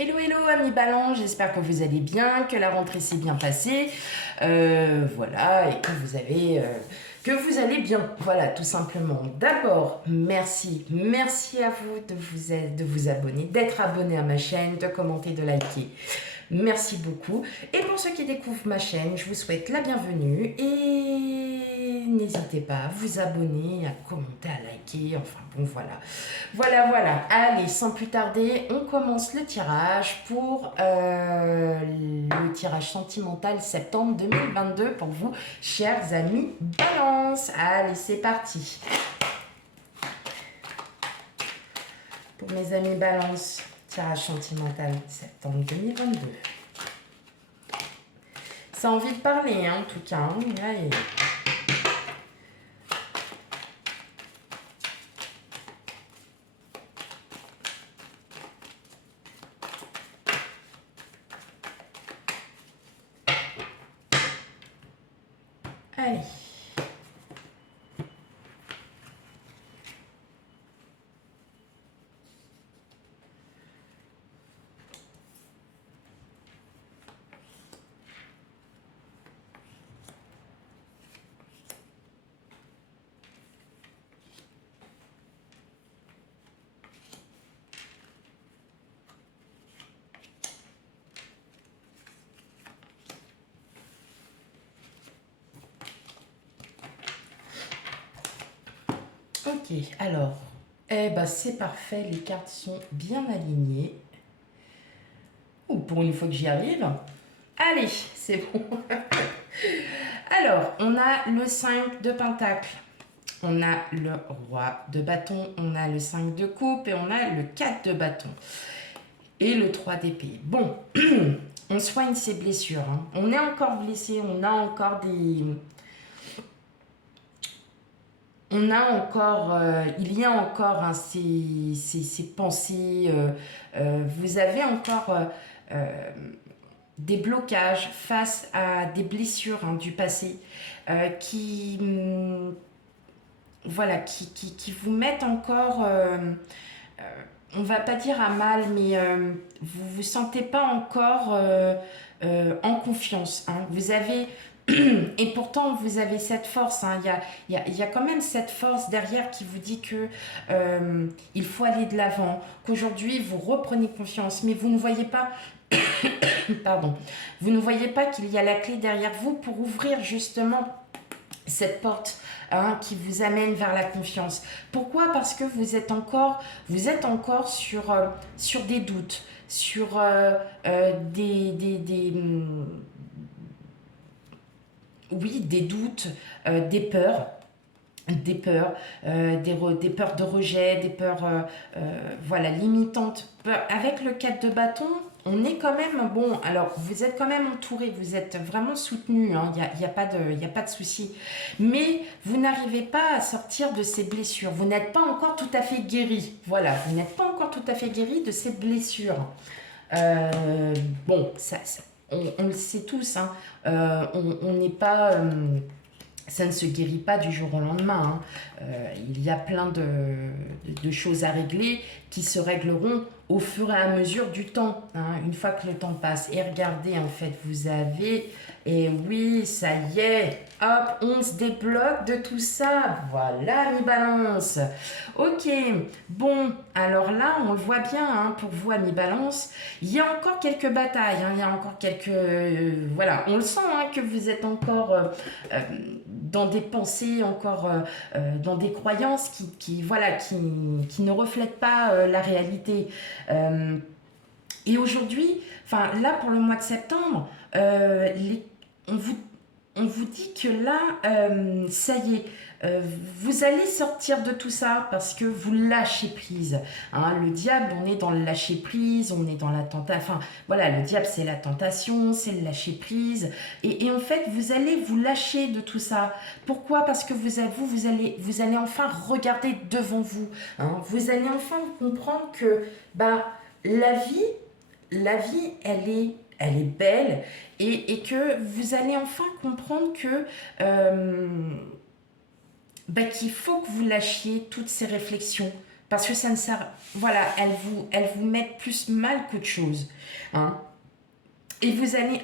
Hello, hello, amis Balance, j'espère que vous allez bien, que la rentrée s'est bien passée, voilà, et que vous allez bien, voilà, tout simplement. D'abord, merci à vous de vous abonner, d'être abonné à ma chaîne, de commenter, de liker. Merci beaucoup. Et pour ceux qui découvrent ma chaîne, je vous souhaite la bienvenue et n'hésitez pas à vous abonner, à commenter, à liker, enfin bon voilà. Voilà. Allez, sans plus tarder, on commence le tirage pour le tirage sentimental septembre 2022 pour vous, chers amis Balance. Allez, c'est parti. Pour mes amis Balance, tirage sentimental septembre 2022. Ça a envie de parler, hein, en tout cas. Hein. Allez. Allez. Ok, alors, eh ben c'est parfait, les cartes sont bien alignées. Ou pour une fois que j'y arrive. Allez, c'est bon. Alors, on a le 5 de pentacle, on a le roi de bâton, on a le 5 de coupe et on a le 4 de bâton. Et le 3 d'épée. Bon, on soigne ses blessures. Hein. On est encore blessé, on a encore des... il y a encore hein, ces pensées, vous avez encore des blocages face à des blessures hein, du passé voilà, qui vous mettent encore, on va pas dire à mal, mais vous vous sentez pas encore en confiance. Hein. Vous avez et pourtant, vous avez cette force. Hein. Il y a quand même cette force derrière qui vous dit que il faut aller de l'avant, qu'aujourd'hui vous reprenez confiance, mais vous ne voyez pas, pardon, vous ne voyez pas qu'il y a la clé derrière vous pour ouvrir justement cette porte hein, qui vous amène vers la confiance. Pourquoi? Parce que vous êtes encore sur des doutes, sur oui, des doutes, des peurs, des peurs de rejet, des peurs voilà, limitantes. Avec le 4 de bâton, on est quand même, bon, alors vous êtes quand même entouré, vous êtes vraiment soutenu, hein, y a pas de souci. Mais vous n'arrivez pas à sortir de ces blessures, vous n'êtes pas encore tout à fait guéri. Voilà, vous n'êtes pas encore tout à fait guéri de ces blessures. Bon, on le sait tous, hein, on n'est pas... ça ne se guérit pas du jour au lendemain. Hein. Il y a plein de choses à régler qui se régleront au fur et à mesure du temps, hein, une fois que le temps passe. Et regardez, en fait, vous avez... Et oui, ça y est, hop, on se débloque de tout ça. Voilà, mi balance. Ok, bon, alors là, on le voit bien, hein, pour vous, mi balance, il y a encore quelques batailles, hein, il y a encore quelques... voilà, on le sent, hein, que vous êtes encore... dans des pensées, encore dans des croyances qui ne reflètent pas la réalité. Et aujourd'hui, enfin là pour le mois de septembre, on, vous, on vous dit que là, ça y est, vous allez sortir de tout ça parce que vous lâchez prise. Hein, le diable, on est dans le lâcher prise, on est dans la tentation. Enfin, voilà, le diable, c'est la tentation, c'est le lâcher prise. Et en fait, vous allez vous lâcher de tout ça. Pourquoi? Parce que vous allez enfin regarder devant vous. Hein, vous allez enfin comprendre que bah, la vie, elle est belle et que vous allez enfin comprendre que qu'il faut que vous lâchiez toutes ces réflexions Parce que ça ne sert... Voilà, elles vous mettent plus mal qu'autre chose. Hein. Et vous allez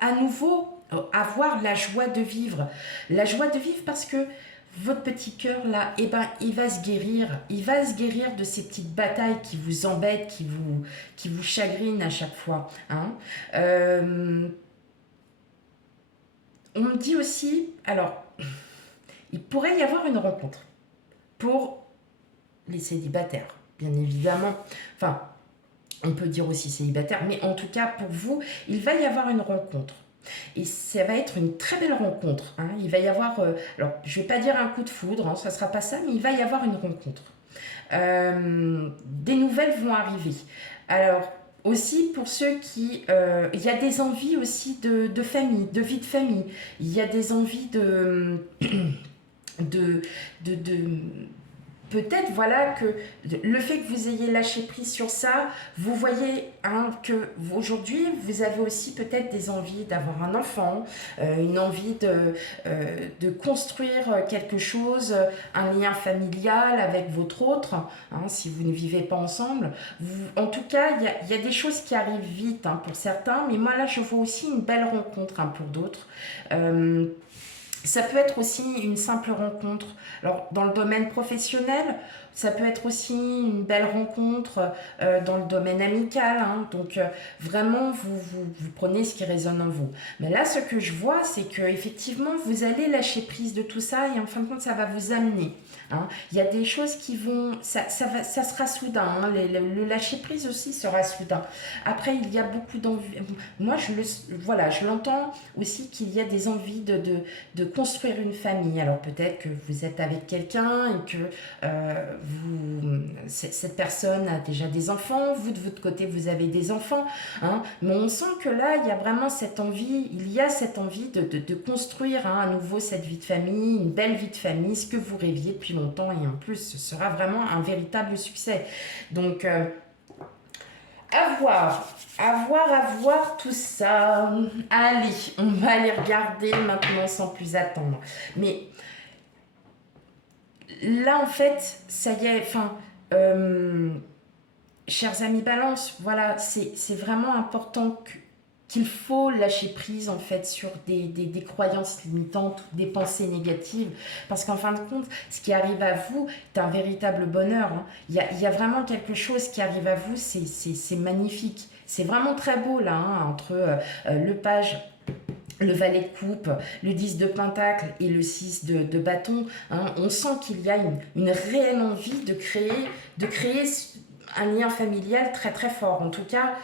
à nouveau avoir la joie de vivre. La joie de vivre parce que votre petit cœur là, eh ben, il va se guérir. Il va se guérir de ces petites batailles qui vous embêtent, qui vous chagrinent à chaque fois. Hein. On me dit aussi, alors, il pourrait y avoir une rencontre pour les célibataires, bien évidemment. Enfin, on peut dire aussi célibataire, mais en tout cas, pour vous, il va y avoir une rencontre. Et ça va être une très belle rencontre. Hein. Il va y avoir, alors je ne vais pas dire un coup de foudre, hein, ça ne sera pas ça, mais il va y avoir une rencontre. Des nouvelles vont arriver. Alors, aussi pour ceux qui... il y a des envies aussi de famille, de vie de famille. Il y a des envies de, de peut-être voilà que le fait que vous ayez lâché prise sur ça, vous voyez hein, que aujourd'hui vous avez aussi peut-être des envies d'avoir un enfant, une envie de construire quelque chose, un lien familial avec votre autre, hein, si vous ne vivez pas ensemble. En tout cas, il y a des choses qui arrivent vite hein, pour certains, mais moi là je vois aussi une belle rencontre hein, pour d'autres. Ça peut être aussi une simple rencontre. Alors, dans le domaine professionnel, ça peut être aussi une belle rencontre dans le domaine amical. Hein. Donc, vraiment, vous prenez ce qui résonne en vous. Mais là, ce que je vois, c'est que effectivement, vous allez lâcher prise de tout ça et en fin de compte, ça va vous amener. Hein. Il y a des choses qui vont... Ça sera soudain. Hein. Le lâcher prise aussi sera soudain. Après, il y a beaucoup d'envie. Moi, je l'entends aussi qu'il y a des envies de construire une famille. Alors peut-être que vous êtes avec quelqu'un et que cette personne a déjà des enfants, vous de votre côté vous avez des enfants, hein, mais on sent que là il y a vraiment cette envie, de construire hein, à nouveau cette vie de famille, une belle vie de famille, ce que vous rêviez depuis longtemps et en plus ce sera vraiment un véritable succès. Donc à voir tout ça. Allez, on va aller regarder maintenant sans plus attendre. Mais là, en fait, ça y est, chers amis Balance, voilà, c'est vraiment important qu'il faut lâcher prise en fait sur des croyances limitantes ou des pensées négatives parce qu'en fin de compte ce qui arrive à vous est un véritable bonheur hein. Il y a vraiment quelque chose qui arrive à vous, c'est magnifique, c'est vraiment très beau là hein, entre le page, le valet de coupe, le 10 de pentacle et le 6 de bâton hein, on sent qu'il y a une réelle envie de créer un lien familial très très fort en tout cas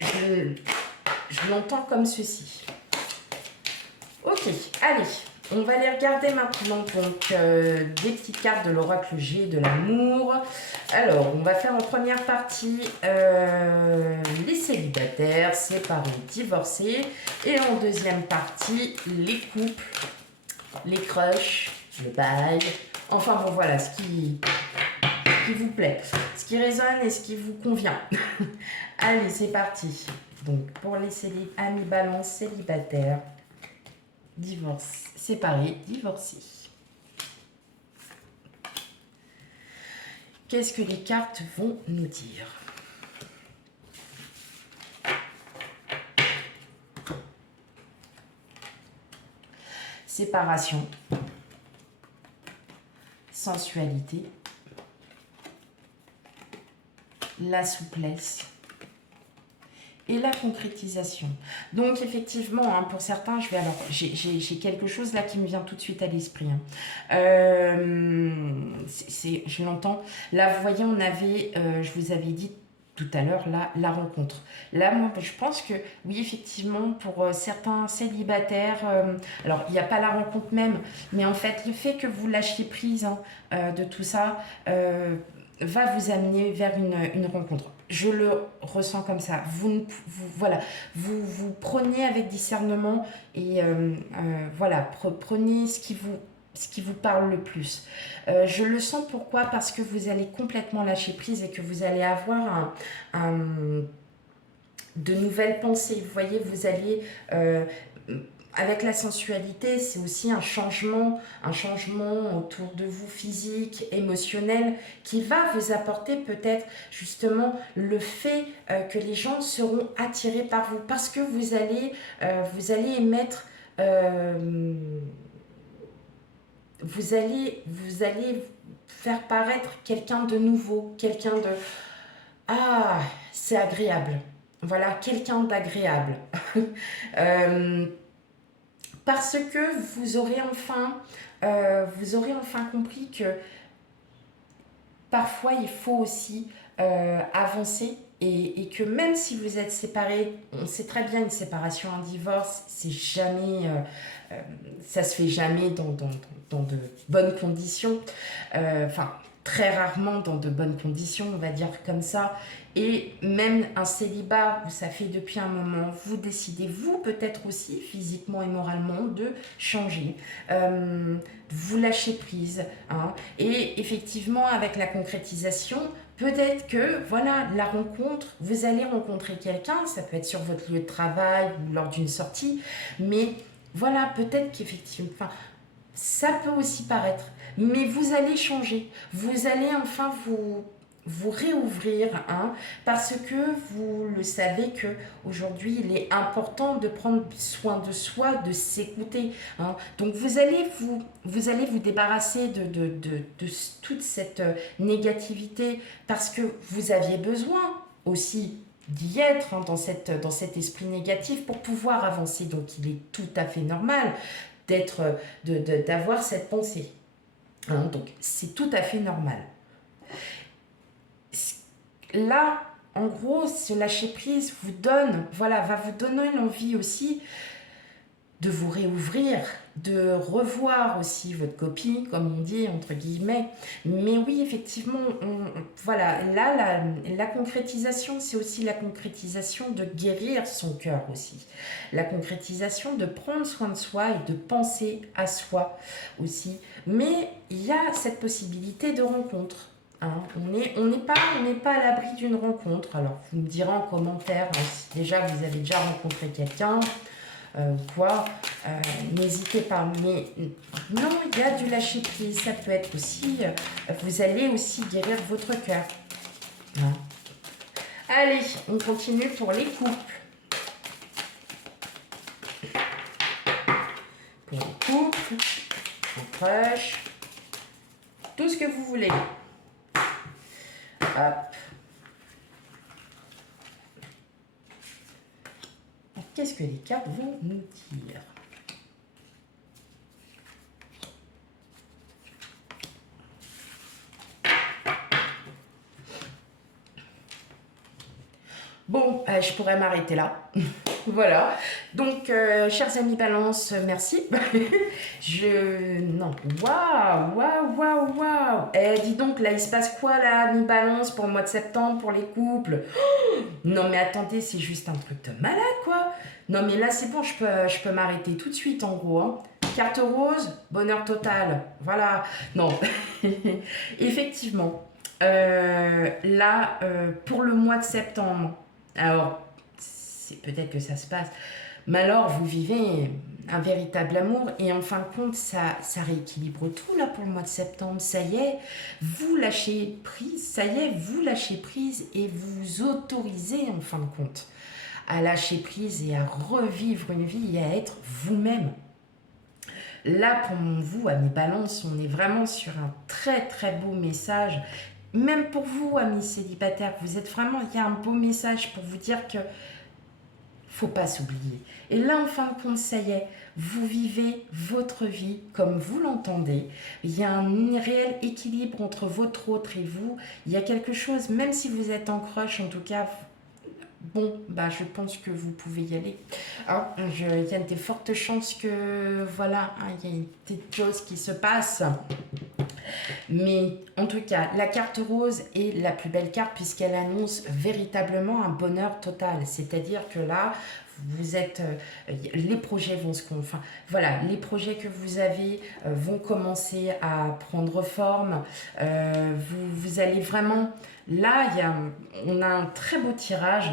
je l'entends comme ceci. Ok, allez, on va les regarder maintenant. Donc, des petites cartes de l'oracle G de l'amour. Alors, on va faire en première partie les célibataires, séparés, divorcés. Et en deuxième partie, les couples, les crushs, le bail. Enfin bon, voilà, ce qui vous plaît, ce qui résonne et ce qui vous convient. Allez, c'est parti. Donc, pour les amis Balance célibataires, séparés, divorcés. Qu'est-ce que les cartes vont nous dire? Séparation, sensualité, la souplesse et la concrétisation. Donc effectivement, hein, pour certains, j'ai quelque chose là qui me vient tout de suite à l'esprit. Hein. Je l'entends. Là, vous voyez, on avait, je vous avais dit tout à l'heure, la rencontre. Là, moi, je pense que, oui, effectivement, pour certains célibataires, alors, il n'y a pas la rencontre même, mais en fait, le fait que vous lâchiez prise hein, de tout ça, va vous amener vers une rencontre. Je le ressens comme ça. Voilà, vous prenez avec discernement et voilà, prenez ce qui vous parle le plus. Je le sens pourquoi? Parce que vous allez complètement lâcher prise et que vous allez avoir de nouvelles pensées. Vous voyez, vous allez avec la sensualité, c'est aussi un changement autour de vous physique, émotionnel, qui va vous apporter peut-être justement le fait que les gens seront attirés par vous, parce que vous allez émettre, vous allez faire paraître quelqu'un de nouveau, quelqu'un de... Ah, c'est agréable. Voilà, quelqu'un d'agréable. Euh, Parce que vous aurez enfin compris que parfois il faut aussi avancer et que même si vous êtes séparés, on sait très bien une séparation, un divorce, c'est jamais, ça se fait jamais dans de bonnes conditions. Enfin, très rarement dans de bonnes conditions, on va dire comme ça. Et même un célibat où ça fait depuis un moment, vous décidez, vous peut-être aussi, physiquement et moralement, de changer. Vous lâchez prise. Hein. Et effectivement, avec la concrétisation, peut-être que, voilà, la rencontre, vous allez rencontrer quelqu'un, ça peut être sur votre lieu de travail ou lors d'une sortie, mais voilà, peut-être qu'effectivement, enfin, ça peut aussi paraître, mais vous allez changer, vous allez enfin vous réouvrir, hein, parce que vous le savez que aujourd'hui il est important de prendre soin de soi, de s'écouter. Hein. Donc vous allez vous débarrasser de toute cette négativité parce que vous aviez besoin aussi d'y être, hein, dans cet esprit négatif pour pouvoir avancer. Donc il est tout à fait normal d'avoir cette pensée. Hein, donc c'est tout à fait normal. Là, en gros, ce lâcher prise vous donne, voilà, va vous donner l'envie aussi de vous réouvrir, de revoir aussi votre copie, comme on dit, entre guillemets. Mais oui, effectivement, voilà, là, la concrétisation, c'est aussi la concrétisation de guérir son cœur aussi. La concrétisation de prendre soin de soi et de penser à soi aussi. Mais il y a cette possibilité de rencontre. Hein. On n'est pas à l'abri d'une rencontre. Alors, vous me direz en commentaire, hein, si déjà vous avez déjà rencontré quelqu'un, quoi, n'hésitez pas. Mais non, il y a du lâcher prise. Ça peut être aussi, vous allez aussi guérir votre cœur. Hein. Allez, on continue pour les couples. Pour les couples, en crush, tout ce que vous voulez. Hop. Qu'est-ce que les cartes vont nous dire? Bon, je pourrais m'arrêter là. Voilà. Donc, chers amis Balance, merci. Non. Waouh, waouh, waouh, waouh. Eh, dis donc, là, il se passe quoi, là, amis Balance, pour le mois de septembre, pour les couples? Oh, non, mais attendez, c'est juste un truc de malade, quoi. Non, mais là, c'est bon, je peux m'arrêter tout de suite, en gros. Hein. Carte rose, bonheur total. Voilà. Non. Effectivement. Là, pour le mois de septembre, alors, c'est peut-être que ça se passe, mais alors vous vivez un véritable amour et en fin de compte, ça rééquilibre tout là pour le mois de septembre. Ça y est, vous lâchez prise, ça y est, vous lâchez prise et vous vous autorisez en fin de compte à lâcher prise et à revivre une vie et à être vous-même. Là, pour vous, amis Balance, on est vraiment sur un très très beau message. Même pour vous, amis célibataires, vous êtes vraiment, il y a un beau message pour vous dire que faut pas s'oublier. Et là, en fin de compte, ça y est, vous vivez votre vie comme vous l'entendez. Il y a un réel équilibre entre votre autre et vous. Il y a quelque chose, même si vous êtes en crush, en tout cas, bon, bah, je pense que vous pouvez y aller. Hein, il y a des fortes chances que, voilà, hein, il y a une petite chose qui se passe. Mais en tout cas, la carte rose est la plus belle carte puisqu'elle annonce véritablement un bonheur total. C'est-à-dire que là, vous êtes, les projets vont se... Enfin, voilà, les projets que vous avez vont commencer à prendre forme. Vous allez vraiment... Là, on a un très beau tirage.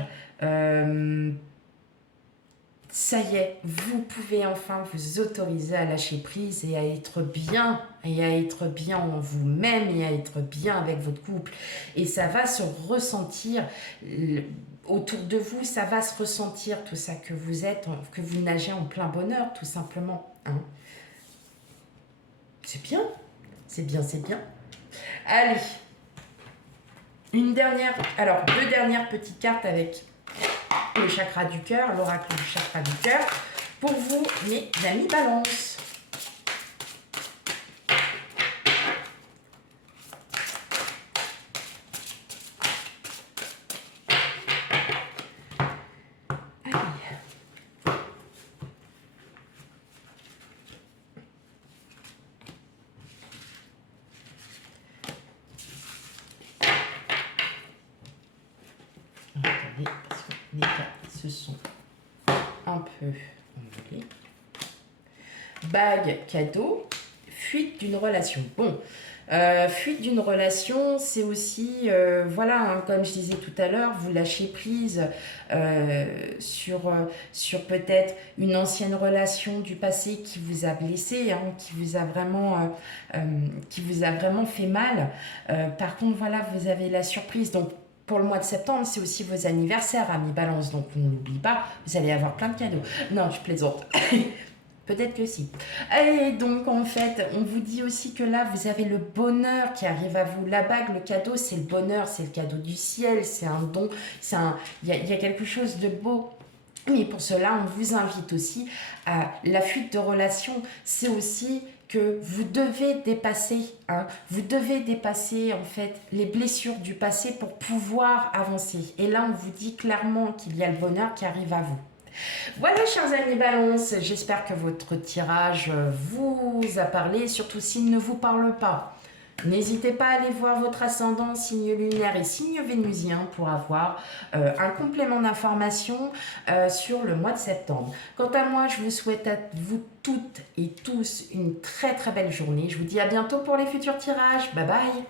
ça y est, vous pouvez enfin vous autoriser à lâcher prise et à être bien, en vous-même et à être bien avec votre couple. Et ça va se ressentir autour de vous, ça va se ressentir tout ça que vous êtes, que vous nagez en plein bonheur, tout simplement. Hein. C'est bien, c'est bien, c'est bien. Allez, deux dernières petites cartes avec le chakra du cœur, l'oracle du chakra du cœur, pour vous, mes amis Balance. Attendez, parce que les cartes se sont un peu envolées. Bague, cadeau, fuite d'une relation. Bon, fuite d'une relation, c'est aussi, voilà, hein, comme je disais tout à l'heure, vous lâchez prise sur peut-être une ancienne relation du passé qui vous a blessé, hein, qui vous a vraiment fait mal. Par contre, voilà, vous avez la surprise. Donc, pour le mois de septembre, c'est aussi vos anniversaires, amis Balance, donc on n'oublie pas, vous allez avoir plein de cadeaux. Non, je plaisante. Peut-être que si. Et donc, en fait, on vous dit aussi que là, vous avez le bonheur qui arrive à vous. La bague, le cadeau, c'est le bonheur, c'est le cadeau du ciel, c'est un don, il y a quelque chose de beau. Mais pour cela, on vous invite aussi à la fuite de relation. C'est aussi que vous devez dépasser, hein, vous devez dépasser en fait les blessures du passé pour pouvoir avancer. Et là, on vous dit clairement qu'il y a le bonheur qui arrive à vous. Voilà, chers amis Balance, j'espère que votre tirage vous a parlé, surtout s'il ne vous parle pas. N'hésitez pas à aller voir votre ascendant, signe lunaire et signe vénusien pour avoir un complément d'information sur le mois de septembre. Quant à moi, je vous souhaite à vous toutes et tous une très très belle journée. Je vous dis à bientôt pour les futurs tirages. Bye bye.